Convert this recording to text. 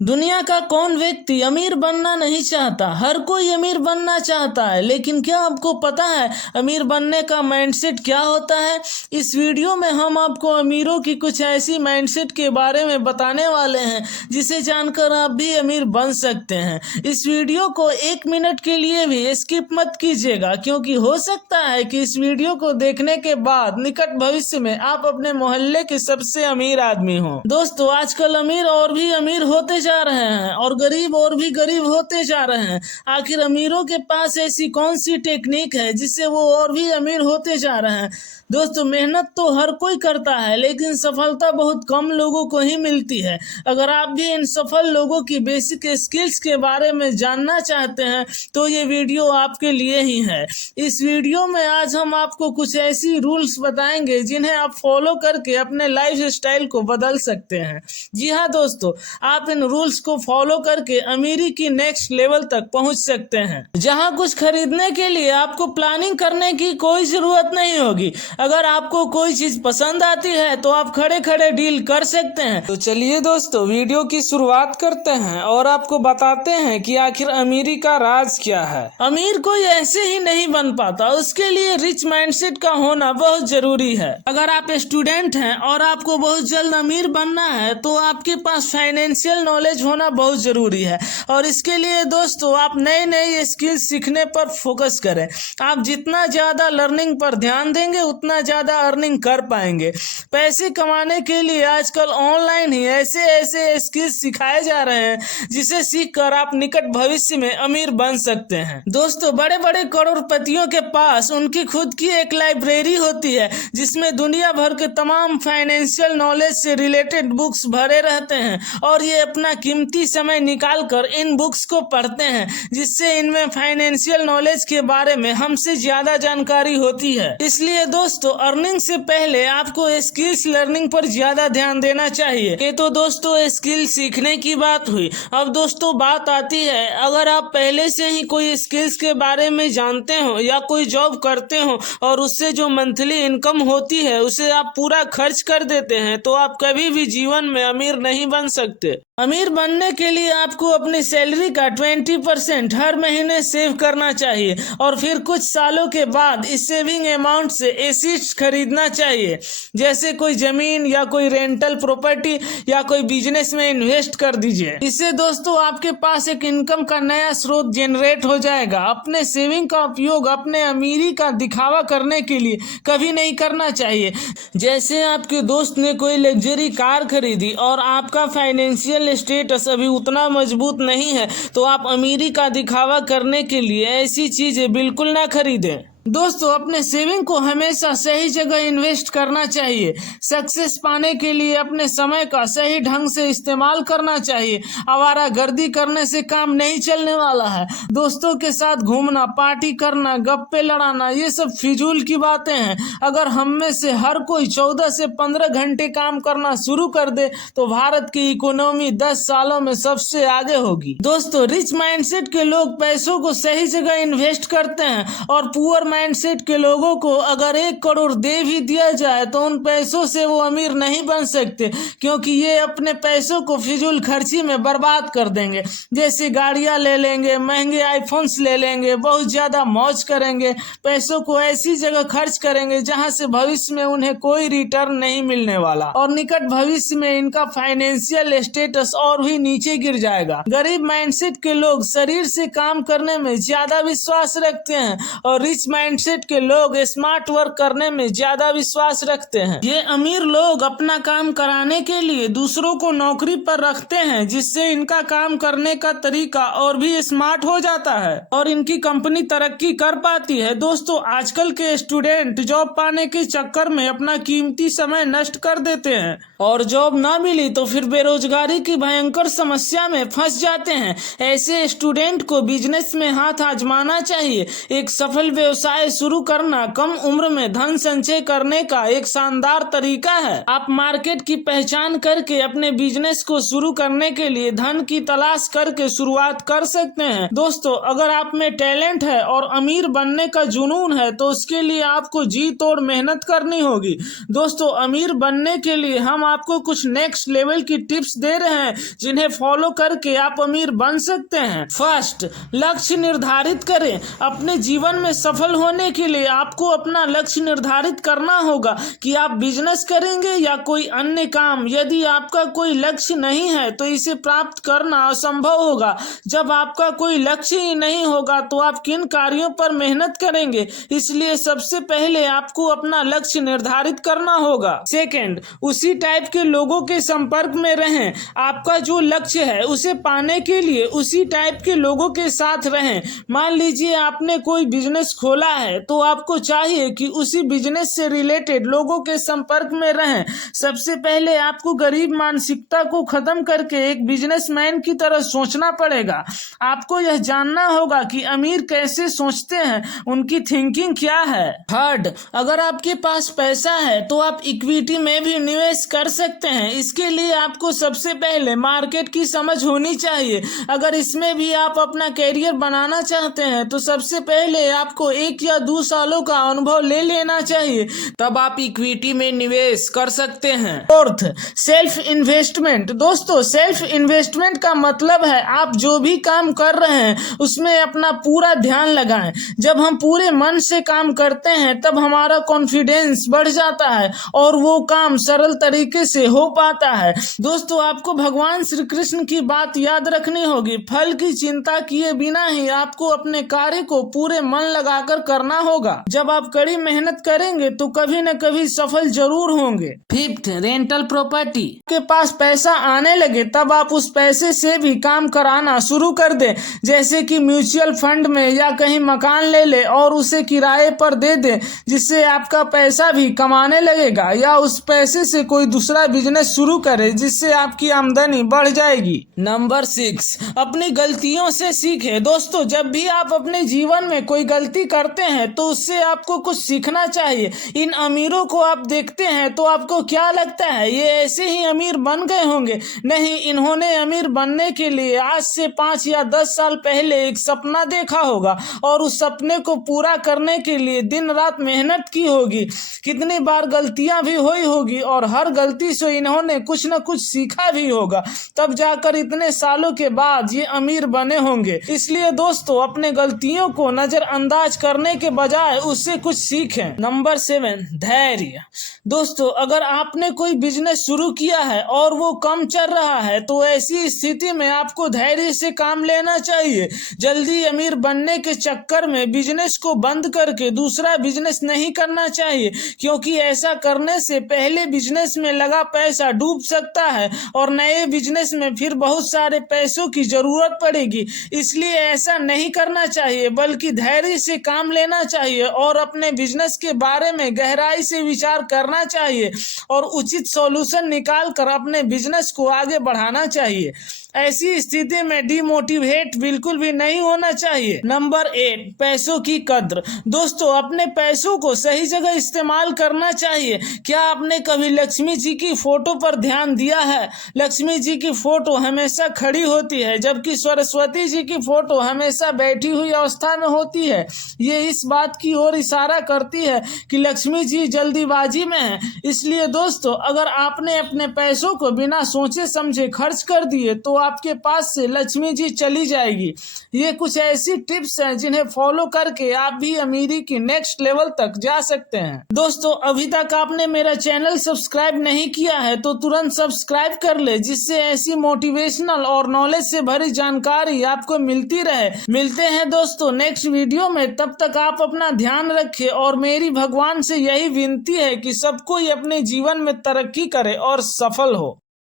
दुनिया का कौन व्यक्ति अमीर बनना नहीं चाहता। हर कोई अमीर बनना चाहता है, लेकिन क्या आपको पता है अमीर बनने का माइंडसेट क्या होता है। इस वीडियो में हम आपको अमीरों की कुछ ऐसी माइंडसेट के बारे में बताने वाले हैं जिसे जानकर आप भी अमीर बन सकते हैं। इस वीडियो को 1 मिनट के लिए भी स्किप मत कीजिएगा, क्योंकि हो सकता है कि इस वीडियो को देखने के बाद निकट भविष्य में आप अपने मोहल्ले के सबसे अमीर आदमी हो। दोस्तों, आजकल अमीर और भी अमीर होते जा रहे हैं और गरीब और भी गरीब होते जा रहे हैं। आखिर अमीरों के पास ऐसी कौन सी टेक्निक है जिससे वो और भी अमीर होते जा रहे हैं। दोस्तों, मेहनत तो हर कोई करता है, लेकिन सफलता बहुत कम लोगों को ही मिलती है। अगर आप भी इन सफल लोगों की बेसिक स्किल्स के बारे में जानना चाहते हैं तो ये वीडियो आपके लिए ही है। इस वीडियो में आज हम आपको कुछ ऐसी रूल्स बताएंगे जिन्हें आप फॉलो करके अपने लाइफ स्टाइल को बदल सकते हैं। जी हाँ दोस्तों, आप इन रूल्स को फॉलो करके अमीरी की नेक्स्ट लेवल तक पहुंच सकते हैं, जहां कुछ खरीदने के लिए आपको प्लानिंग करने की कोई जरूरत नहीं होगी। अगर आपको कोई चीज पसंद आती है तो आप खड़े खड़े डील कर सकते हैं। तो चलिए दोस्तों, वीडियो की शुरुआत करते हैं और आपको बताते हैं कि आखिर अमीरी का राज क्या है। अमीर कोई ऐसे ही नहीं बन पाता, उसके लिए रिच माइंडसेट का होना बहुत जरूरी है। अगर आप स्टूडेंट हैं और आपको बहुत जल्द अमीर बनना है तो आपके पास फाइनेंशियल नॉलेज होना बहुत जरूरी है। और इसके लिए दोस्तों, आप नए नए स्किल्स सीखने पर फोकस करें। आप जितना ज्यादा लर्निंग पर ध्यान देंगे उतना ज्यादा अर्निंग कर पाएंगे। पैसे कमाने के लिए आजकल ऑनलाइन ही ऐसे ऐसे स्किल्स सिखाए जा रहे हैं जिसे सीखकर आप निकट भविष्य में अमीर बन सकते हैं। दोस्तों, बड़े बड़े करोड़पतियों के पास उनकी खुद की एक लाइब्रेरी होती है जिसमें दुनिया भर के तमाम फाइनेंशियल नॉलेज से रिलेटेड बुक्स भरे रहते हैं और ये अपना कीमती समय निकाल कर इन बुक्स को पढ़ते हैं, जिससे इनमें फाइनेंशियल नॉलेज के बारे में हमसे ज्यादा जानकारी होती है। इसलिए दोस्तों, अर्निंग से पहले आपको स्किल्स लर्निंग पर ज्यादा ध्यान देना चाहिए। ये तो दोस्तों स्किल सीखने की बात हुई। अब दोस्तों बात आती है, अगर आप पहले से ही कोई स्किल्स के बारे में जानते हो या कोई जॉब करते हो और उससे जो मंथली इनकम होती है उसे आप पूरा खर्च कर देते हैं तो आप कभी भी जीवन में अमीर नहीं बन सकते। अमीर बनने के लिए आपको अपनी सैलरी का 20% हर महीने सेव करना चाहिए और फिर कुछ सालों के बाद इस सेविंग अमाउंट से एसेट्स खरीदना चाहिए, जैसे कोई जमीन या कोई रेंटल प्रॉपर्टी या कोई बिजनेस में इन्वेस्ट कर दीजिए। इससे दोस्तों आपके पास एक इनकम का नया स्रोत जनरेट हो जाएगा। अपने सेविंग का उपयोग अपने अमीरी का दिखावा करने के लिए कभी नहीं करना चाहिए। जैसे आपके दोस्त ने कोई लग्जरी कार खरीदी और आपका फाइनेंशियल स्टेटस अभी उतना मजबूत नहीं है तो आप अमीरी का दिखावा करने के लिए ऐसी चीजें बिल्कुल ना खरीदें। दोस्तों, अपने सेविंग को हमेशा सही जगह इन्वेस्ट करना चाहिए। सक्सेस पाने के लिए अपने समय का सही ढंग से इस्तेमाल करना चाहिए। आवारागर्दी करने से काम नहीं चलने वाला है। दोस्तों के साथ घूमना, पार्टी करना, गप्पे लड़ाना, ये सब फिजूल की बातें हैं। अगर हम में से हर कोई 14 से 15 घंटे काम करना शुरू कर दे तो भारत की इकोनॉमी 10 सालों में सबसे आगे होगी। दोस्तों, रिच माइंडसेट के लोग पैसों को सही जगह इन्वेस्ट करते हैं और पुअर माइंडसेट के लोगों को अगर 1 करोड़ दे भी दिया जाए तो उन पैसों से वो अमीर नहीं बन सकते, क्योंकि ये अपने पैसों को फिजूल खर्ची में बर्बाद कर देंगे। जैसे गाड़ियां ले लेंगे, महंगे आईफोन्स ले लेंगे, बहुत ज्यादा मौज करेंगे, पैसों को ऐसी जगह खर्च करेंगे जहां से भविष्य में उन्हें कोई रिटर्न नहीं मिलने वाला और निकट भविष्य में इनका फाइनेंशियल स्टेटस और भी नीचे गिर जाएगा। गरीब माइंडसेट के लोग शरीर से काम करने में ज्यादा विश्वास रखते हैं और रिच माइंडसेट के लोग स्मार्ट वर्क करने में ज्यादा विश्वास रखते हैं। ये अमीर लोग अपना काम कराने के लिए दूसरों को नौकरी पर रखते हैं, जिससे इनका काम करने का तरीका और भी स्मार्ट हो जाता है और इनकी कंपनी तरक्की कर पाती है। दोस्तों, आजकल के स्टूडेंट जॉब पाने के चक्कर में अपना कीमती समय नष्ट कर देते हैं और जॉब ना मिली तो फिर बेरोजगारी की भयंकर समस्या में फंस जाते हैं। ऐसे स्टूडेंट को बिजनेस में हाथ आजमाना चाहिए। एक सफल व्यवसाय व्यवसाय शुरू करना कम उम्र में धन संचय करने का एक शानदार तरीका है। आप मार्केट की पहचान करके अपने बिजनेस को शुरू करने के लिए धन की तलाश करके शुरुआत कर सकते हैं। दोस्तों, अगर आप में टैलेंट है और अमीर बनने का जुनून है तो उसके लिए आपको जी तोड़ मेहनत करनी होगी। दोस्तों, अमीर बनने के लिए हम आपको कुछ नेक्स्ट लेवल की टिप्स दे रहे हैं जिन्हें फॉलो करके आप अमीर बन सकते हैं। फर्स्ट, लक्ष्य निर्धारित करें। अपने जीवन में सफल होने के लिए आपको अपना लक्ष्य निर्धारित करना होगा कि आप बिजनेस करेंगे या कोई अन्य काम। यदि आपका कोई लक्ष्य नहीं है तो इसे प्राप्त करना असंभव होगा। जब आपका कोई लक्ष्य ही नहीं होगा तो आप किन कार्यों पर मेहनत करेंगे? इसलिए सबसे पहले आपको अपना लक्ष्य निर्धारित करना होगा। सेकंड, उसी टाइप के लोगों के संपर्क में रहें। आपका जो लक्ष्य है उसे पाने के लिए उसी टाइप के लोगों के साथ रहें। मान लीजिए आपने कोई बिजनेस खोला है तो आपको चाहिए कि उसी बिजनेस से रिलेटेड लोगों के संपर्क में रहें। सबसे पहले आपको गरीब मानसिकता को खत्म करके एक बिजनेसमैन की तरह सोचना पड़ेगा। आपको यह जानना होगा कि अमीर कैसे सोचते हैं, उनकी थिंकिंग क्या है। थर्ड, अगर आपके पास पैसा है तो आप इक्विटी में भी निवेश कर सकते हैं। इसके लिए आपको सबसे पहले मार्केट की समझ होनी चाहिए। अगर इसमें भी आप अपना कैरियर बनाना चाहते हैं तो सबसे पहले आपको 1 या 2 सालों का अनुभव ले लेना चाहिए, तब आप इक्विटी में निवेश कर सकते हैं। Fourth, self investment. दोस्तों, सेल्फ इन्वेस्टमेंट का मतलब है आप जो भी काम कर रहे हैं उसमें अपना पूरा ध्यान लगाएं। जब हम पूरे मन से काम करते हैं तब हमारा कॉन्फिडेंस बढ़ जाता है और वो काम सरल तरीके से हो पाता है। दोस्तों, आपको भगवान श्री कृष्ण की बात याद रखनी होगी। फल की चिंता किए बिना ही आपको अपने कार्य को पूरे मन लगाकर करना होगा। जब आप कड़ी मेहनत करेंगे तो कभी न कभी सफल जरूर होंगे। Fifth, rental property. के पास पैसा आने लगे तब आप उस पैसे से भी काम कराना शुरू कर दें, जैसे कि म्यूचुअल फंड में या कहीं मकान ले ले और उसे किराए पर दे दें, जिससे आपका पैसा भी कमाने लगेगा। या उस पैसे से कोई दूसरा बिजनेस शुरू करे जिससे आपकी आमदनी बढ़ जाएगी। नंबर 6, अपनी गलतियों से सीखें। दोस्तों, जब भी आप अपने जीवन में कोई गलती करते हैं तो उससे आपको कुछ सीखना चाहिए। इन अमीरों को आप देखते हैं तो आपको क्या लगता है ये ऐसे ही अमीर बन गए होंगे? नहीं, इन्होंने अमीर बनने के लिए आज से 5 या 10 साल पहले एक सपना देखा होगा और उस सपने को पूरा करने के लिए दिन रात मेहनत की होगी। कितनी बार गलतियां भी हुई होगी और हर गलती से इन्होंने कुछ न कुछ सीखा भी होगा, तब जाकर इतने सालों के बाद ये अमीर बने होंगे। इसलिए दोस्तों, अपने गलतियों को नजरअंदाज करने के बजाय उससे कुछ सीखें। नंबर 7, धैर्य। दोस्तों, अगर आपने कोई बिजनेस शुरू किया है और वो कम चल रहा है तो ऐसी स्थिति में आपको धैर्य से काम लेना चाहिए। जल्दी अमीर बनने के चक्कर में बिजनेस को बंद करके दूसरा बिजनेस नहीं करना चाहिए, क्योंकि ऐसा करने से पहले बिजनेस में लगा पैसा डूब सकता है और नए बिजनेस में फिर बहुत सारे पैसों की जरूरत पड़ेगी। इसलिए ऐसा नहीं करना चाहिए, बल्कि धैर्य से काम लेना चाहिए और अपने बिजनेस के बारे में गहराई से विचार करना चाहिए और उचित सॉल्यूशन निकाल कर अपने बिजनेस को आगे बढ़ाना चाहिए। ऐसी स्थिति में डिमोटिवेट बिल्कुल भी नहीं होना चाहिए। नंबर 8, पैसों की कद्र। दोस्तों, अपने पैसों को सही जगह इस्तेमाल करना चाहिए। क्या आपने कभी लक्ष्मी जी की फोटो पर ध्यान दिया है? लक्ष्मी जी की फोटो हमेशा खड़ी होती है, जबकि सरस्वती जी की फोटो हमेशा बैठी हुई अवस्था में होती है। ये इस बात की ओर इशारा करती है कि लक्ष्मी जी जल्दीबाजी में है। इसलिए दोस्तों, अगर आपने अपने पैसों को बिना सोचे समझे खर्च कर दिए तो आपके पास से लक्ष्मी जी चली जाएगी। ये कुछ ऐसी टिप्स हैं जिन्हें फॉलो करके आप भी अमीरी की नेक्स्ट लेवल तक जा सकते हैं। दोस्तों, अभी तक आपने मेरा चैनल सब्सक्राइब नहीं किया है तो तुरंत सब्सक्राइब कर ले, जिससे ऐसी मोटिवेशनल और नॉलेज से भरी जानकारी आपको मिलती रहे। मिलते हैं दोस्तों नेक्स्ट वीडियो में, तब तक आप अपना ध्यान रखें और मेरी भगवान से यही विनती है कि सब कोई अपने जीवन में तरक्की करे और सफल हो।